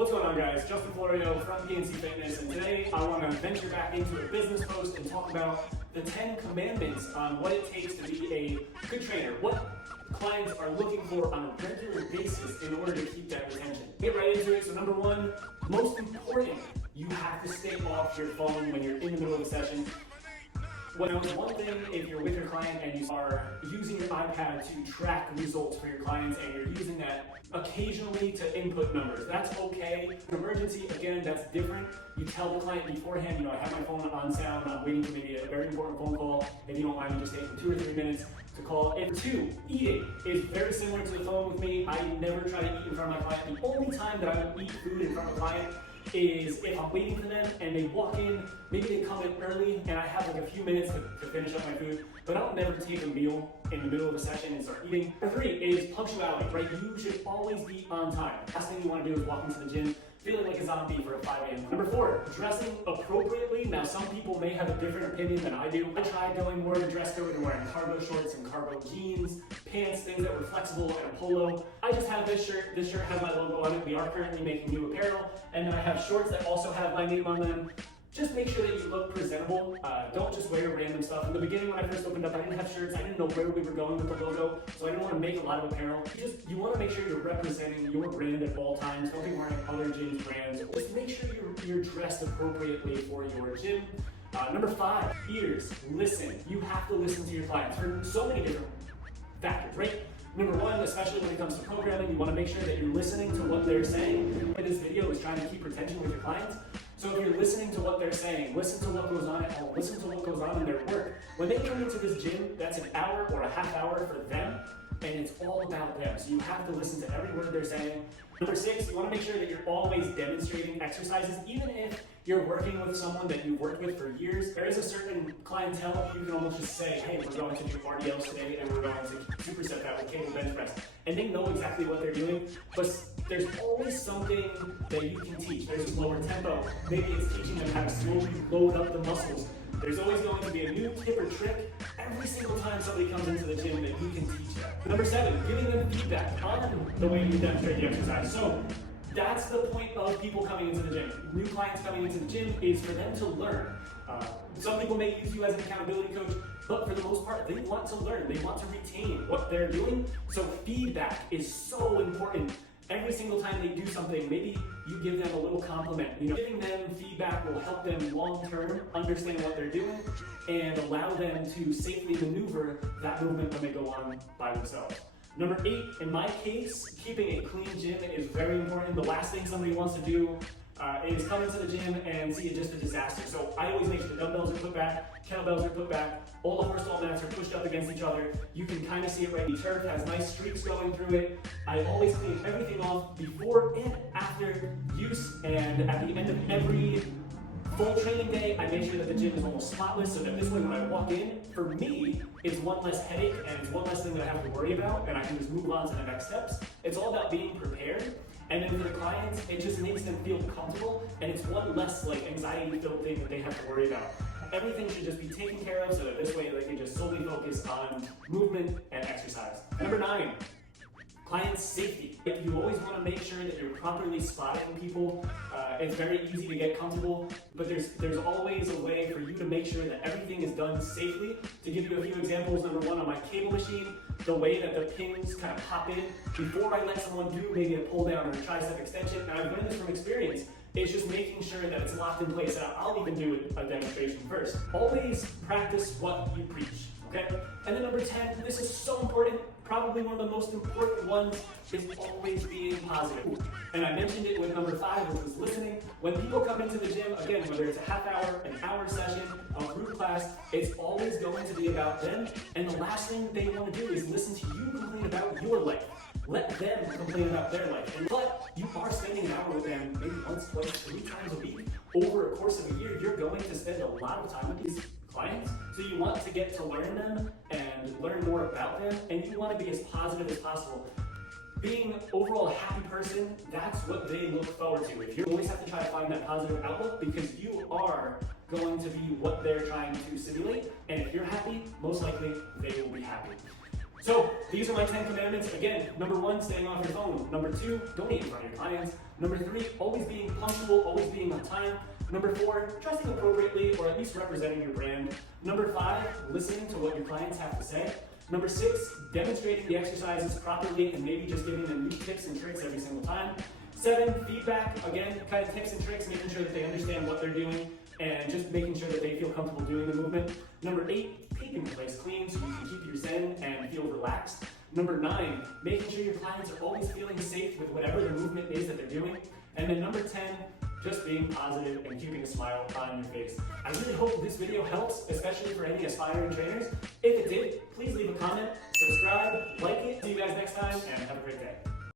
What's going on, guys? Justin Florio from PNC Fitness, and today I want to venture back into a business post and talk about the 10 commandments on what it takes to be a good trainer, what clients are looking for on a regular basis in order to keep that retention. Get right into it. So number one, most important, you have to stay off your phone when you're in the middle of a session. Well, it's one thing if you're with your client and you are using your iPad to track results for your clients and you're using that occasionally to input numbers. That's okay. An emergency, again, that's different. You tell the client beforehand, I have my phone on sound, I'm waiting for maybe a very important phone call. If you don't mind me just taking 2 or 3 minutes to call. And 2, eating is very similar to the phone with me. I never try to eat in front of my client. The only time that I will eat food in front of a client is if I'm waiting for them and they walk in, maybe they come in early and I have like a few minutes to finish up my food, but I'll never take a meal in the middle of a session and start eating. Number 3 is punctuality, right? You should always be on time. Last thing you want to do is walk into the gym feeling like a zombie for a 5 a.m. Number 4, dressing appropriately. Now, some people may have a different opinion than I do. I tried going more of a dress code and wearing cargo shorts and cargo jeans, pants, things that were flexible, and a polo. I just have this shirt. This shirt has my logo on it. We are currently making new apparel. And then I have shorts that also have my name on them. Just make sure that you look presentable. Don't just wear random stuff. In the beginning, when I first opened up, I didn't have shirts. I didn't know where we were going with the logo, so I didn't want to make a lot of apparel. You want to make sure you're representing your brand at all times. Don't be wearing other gyms' brands. Just make sure you're dressed appropriately for your gym. Number 5, ears. Listen. You have to listen to your clients for so many different factors, right? Number 1, especially when it comes to programming, you want to make sure that you're listening to what they're saying. This video is trying to keep retention with your clients. So if you're listening to what they're saying, listen to what goes on at home, listen to what goes on in their work. When they come into this gym, that's an hour or a half hour for them, and it's all about them. So you have to listen to every word they're saying. Number 6, you want to make sure that you're always demonstrating exercises, even if you're working with someone that you've worked with for years. There is a certain clientele you can almost just say, hey, we're going to do RDLs today and we're going to superset that with cable bench press. And they know exactly what they're doing, but there's always something that you can teach. There's lower tempo. Maybe it's teaching them how to slowly load up the muscles. There's always going to be a new tip or trick every single time somebody comes into the gym that you can teach them. Number 7, giving them feedback on the way you demonstrate the exercise. So that's the point of people coming into the gym. New clients coming into the gym is for them to learn. Some people may use you as an accountability coach, but for the most part, they want to learn. They want to retain what they're doing. So feedback is so important. Every single time they do something, maybe you give them a little compliment. Giving them feedback will help them long-term understand what they're doing and allow them to safely maneuver that movement when they go on by themselves. Number 8, in my case, keeping a clean gym is very important. The last thing somebody wants to do is come into the gym and see it just a disaster. So I always make sure the dumbbells are put back, kettlebells are put back, all the horse wall mats are pushed up against each other. You can kind of see it right. The turf has nice streaks going through it. I always clean everything off before and after use, and at the end of every full training day, I make sure that the gym is almost spotless, so that this way when I walk in, for me, it's one less headache and it's one less thing that I have to worry about, and I can just move on to the next steps. It's all about being prepared. And then for the clients, it just makes them feel comfortable, and it's one less anxiety-filled thing that they have to worry about. Everything should just be taken care of so that this way they can just solely focus on movement and exercise. Number 9, client safety. You always want to make sure that you're properly spotting people. It's very easy to get comfortable, but there's always a way for you to make sure that everything is done safely. To give you a few examples, number 1, on my cable machine, the way that the pins kind of pop in before I let someone do maybe a pull down or a tricep extension, and I've learned this from experience, is just making sure that it's locked in place. I'll even do a demonstration first. Always practice what you preach, okay? And then number 10, this is so important, probably one of the most important ones, is always being positive. And I mentioned it with number 5, which was listening. When people come into the gym, again, whether it's a half hour, an hour session, a group class, it's always going to be about them. And the last thing they want to do is listen to you complain about your life. Let them complain about their life. But you are spending an hour with them maybe once, twice, 3 times a week. Over a course of a year, you're going to spend a lot of time with these clients. So you want to get to learn them and learn more about them, and you want to be as positive as possible. Being overall a happy person, that's what they look forward to. If you always have to try to find that positive outlook, because you are going to be what they're trying to simulate, and if you're happy, most likely they will be happy. So these are my 10 commandments. Again, number 1, staying off your phone. Number 2, don't eat in front of your clients. Number 3, always being punctual, always being on time. Number 4, dressing appropriately or at least representing your brand. Number 5, listening to what your clients have to say. Number 6, demonstrating the exercises properly and maybe just giving them new tips and tricks every single time. 7, feedback, again, kind of tips and tricks, making sure that they understand what they're doing and just making sure that they feel comfortable doing the movement. Number 8, keeping the place clean so you can keep your zen and feel relaxed. Number 9, making sure your clients are always feeling safe with whatever the movement is that they're doing. And then number 10, just being positive and keeping a smile on your face. I really hope this video helps, especially for any aspiring trainers. If it did, please leave a comment, subscribe, like it. See you guys next time, and have a great day.